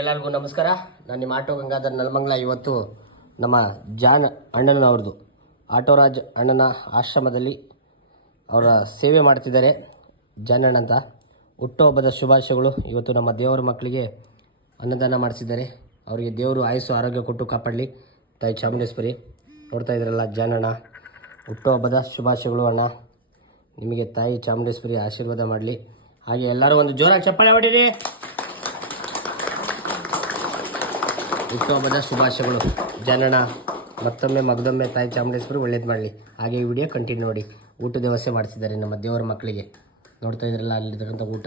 ಎಲ್ಲರಿಗೂ ನಮಸ್ಕಾರ. ನಾನು ನಿಮ್ಮ ಆಟೋ ಗಂಗಾಧರ್ ನಲ್ಮಂಗ್ಲ. ಇವತ್ತು ನಮ್ಮ ಜಾನ್ ಅಣ್ಣನವ್ರದ್ದು ಆಟೋರಾಜ್ ಅಣ್ಣನ ಆಶ್ರಮದಲ್ಲಿ ಅವರ ಸೇವೆ ಮಾಡ್ತಿದ್ದಾರೆ. ಜಾನ್ ಅಣ್ಣ ಅಂತ ಹುಟ್ಟುಹಬ್ಬದ ಶುಭಾಶಯಗಳು. ಇವತ್ತು ನಮ್ಮ ದೇವರ ಮಕ್ಕಳಿಗೆ ಅನ್ನದಾನ ಮಾಡಿಸಿದ್ದಾರೆ. ಅವರಿಗೆ ದೇವರು ಆಯುಸ್ಸು ಆರೋಗ್ಯ ಕೊಟ್ಟು ಕಾಪಾಡಲಿ. ತಾಯಿ ಚಾಮುಂಡೇಶ್ವರಿ. ನೋಡ್ತಾ ಇದ್ರಲ್ಲ ಜಾನ್ ಅಣ್ಣ, ಹುಟ್ಟುಹಬ್ಬದ ಶುಭಾಶಯಗಳು ಅಣ್ಣ. ನಿಮಗೆ ತಾಯಿ ಚಾಮುಂಡೇಶ್ವರಿ ಆಶೀರ್ವಾದ ಮಾಡಲಿ. ಹಾಗೆ ಎಲ್ಲರೂ ಒಂದು ಜೋರಾಗಿ ಚಪ್ಪಾಳೆ ಹೊಡೀರಿ. ಹುಟ್ಟುಹಬ್ಬದ ಶುಭಾಶಯಗಳು ಜನನ. ಮತ್ತೊಮ್ಮೆ ಮಗದೊಮ್ಮೆ ತಾಯಿ ಚಾಮುಂಡೇಶ್ವರಿ ಒಳ್ಳೇದು ಮಾಡಲಿ. ಹಾಗೆ ಈ ವಿಡಿಯೋ ಕಂಟಿನ್ಯೂ ನೋಡಿ. ಊಟದ ವ್ಯವಸ್ಥೆ ಮಾಡಿಸಿದ್ದಾರೆ ನಮ್ಮ ದೇವರ ಮಕ್ಕಳಿಗೆ. ನೋಡ್ತಾ ಇದ್ರಲ್ಲ ಅಲ್ಲಿರ್ತಕ್ಕಂಥ ಊಟ.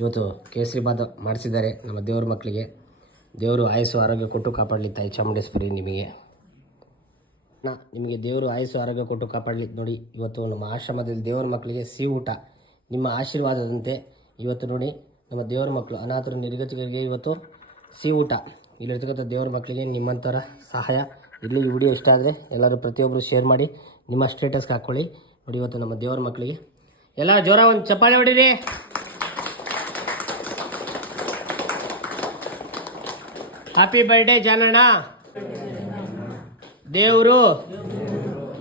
ಇವತ್ತು ಕೇಸರಿಬಾತ್ ಮಾಡಿಸಿದ್ದಾರೆ ನಮ್ಮ ದೇವರ ಮಕ್ಕಳಿಗೆ. ದೇವರು ಆಯುಸ್ಸು ಆರೋಗ್ಯ ಕೊಟ್ಟು ಕಾಪಾಡಲಿ ತಾಯಿ ಚಾಮುಂಡೇಶ್ವರಿ. ನಿಮಗೆ ದೇವರು ಆಯುಸ್ಸು ಆರೋಗ್ಯ ಕೊಟ್ಟು ಕಾಪಾಡಲಿ. ನೋಡಿ, ಇವತ್ತು ನಮ್ಮ ಆಶ್ರಮದಲ್ಲಿ ದೇವರ ಮಕ್ಕಳಿಗೆ ಸಿಹಿ ಊಟ. ನಿಮ್ಮ ಆಶೀರ್ವಾದದಂತೆ ಇವತ್ತು ನೋಡಿ ನಮ್ಮ ದೇವರ ಮಕ್ಕಳು ಅನಾಥರು ನಿರ್ಗತಿಕರಿಗೆ ಇವತ್ತು ಸಿಹಿ ಊಟ. ಇಲ್ಲಿರ್ತಕ್ಕಂಥ ದೇವರ ಮಕ್ಕಳಿಗೆ ನಿಮ್ಮಂಥರ ಸಹಾಯ ಇರಲಿ. ಈ ವಿಡಿಯೋ ಇಷ್ಟ ಆದರೆ ಎಲ್ಲರೂ ಪ್ರತಿಯೊಬ್ಬರು ಶೇರ್ ಮಾಡಿ ನಿಮ್ಮ ಸ್ಟೇಟಸ್ಗೆ ಹಾಕ್ಕೊಳ್ಳಿ. ನೋಡಿ, ಇವತ್ತು ನಮ್ಮ ದೇವರ ಮಕ್ಕಳಿಗೆ ಎಲ್ಲ ಜೋರ ಒಂದು ಚಪ್ಪಾಳೆ ಹೊಡೀರಿ. Happy birthday ಜಾನಣ್ಣ. ದೇವರು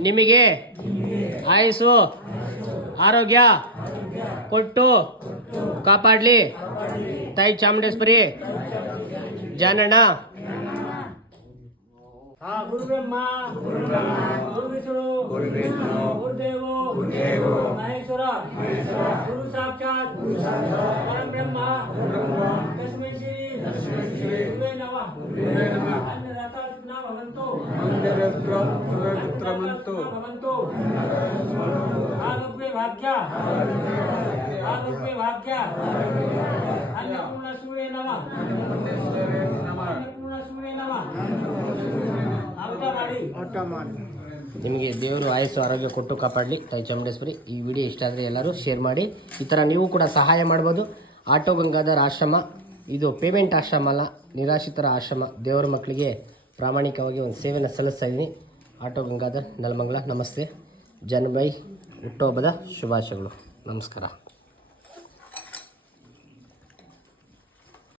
ನಿಮಗೆ ಆಯುಸ್ಸು ಆರೋಗ್ಯ ಕೊಟ್ಟು ಕಾಪಾಡಲಿ ತಾಯಿ ಚಾಮುಂಡೇಶ್ವರಿ. ಜಾನಣ್ಣ. ಗುರು ಬ್ರಹ್ಮ ಗುರು ವಿಷ್ಣು ಗುರುದೇವೋ ಮಹೇಶ್ವರ ಗುರು ಸಾಕ್ಷಾತ್ ಪರಂ ಬ್ರಹ್ಮ ತಸ್ಮೈ ಶ್ರೀ ಗುರುವೇ ನಮಃ. ಅನ್ನದಾತ ಭವಂತು ಭವಂತು ಆರೋಗ್ಯ ಭಾಗ್ಯ ಅನ್ನಪೂರ್ಣ ಸೂರ್ಯ ನಮಃ. ನಿಮಗೆ ದೇವರು ಆಯುಸ್ಸು ಆರೋಗ್ಯ ಕೊಟ್ಟು ಕಾಪಾಡಲಿ ತಾಯಿ ಚಾಮುಂಡೇಶ್ವರಿ. ಈ ವಿಡಿಯೋ ಇಷ್ಟ ಆದರೆ ಎಲ್ಲರೂ ಶೇರ್ ಮಾಡಿ. ಈ ಥರ ನೀವು ಕೂಡ ಸಹಾಯ ಮಾಡ್ಬೋದು. ಆಟೋ ಗಂಗಾಧರ್ ಆಶ್ರಮ ಇದು ಪೇಮೆಂಟ್ ಆಶ್ರಮ ಅಲ್ಲ, ನಿರಾಶ್ರಿತರ ಆಶ್ರಮ. ದೇವರ ಮಕ್ಕಳಿಗೆ ಪ್ರಾಮಾಣಿಕವಾಗಿ ಒಂದು ಸೇವೆಯನ್ನು ಸಲ್ಲಿಸ್ತಾ ಇದ್ದೀನಿ. ಆಟೋ ಗಂಗಾಧರ್ ನಲ್ಮಂಗ್ಲ. ನಮಸ್ತೆ. ಜನಬೈ ಹುಟ್ಟುಹಬ್ಬದ ಶುಭಾಶಯಗಳು. ನಮಸ್ಕಾರ.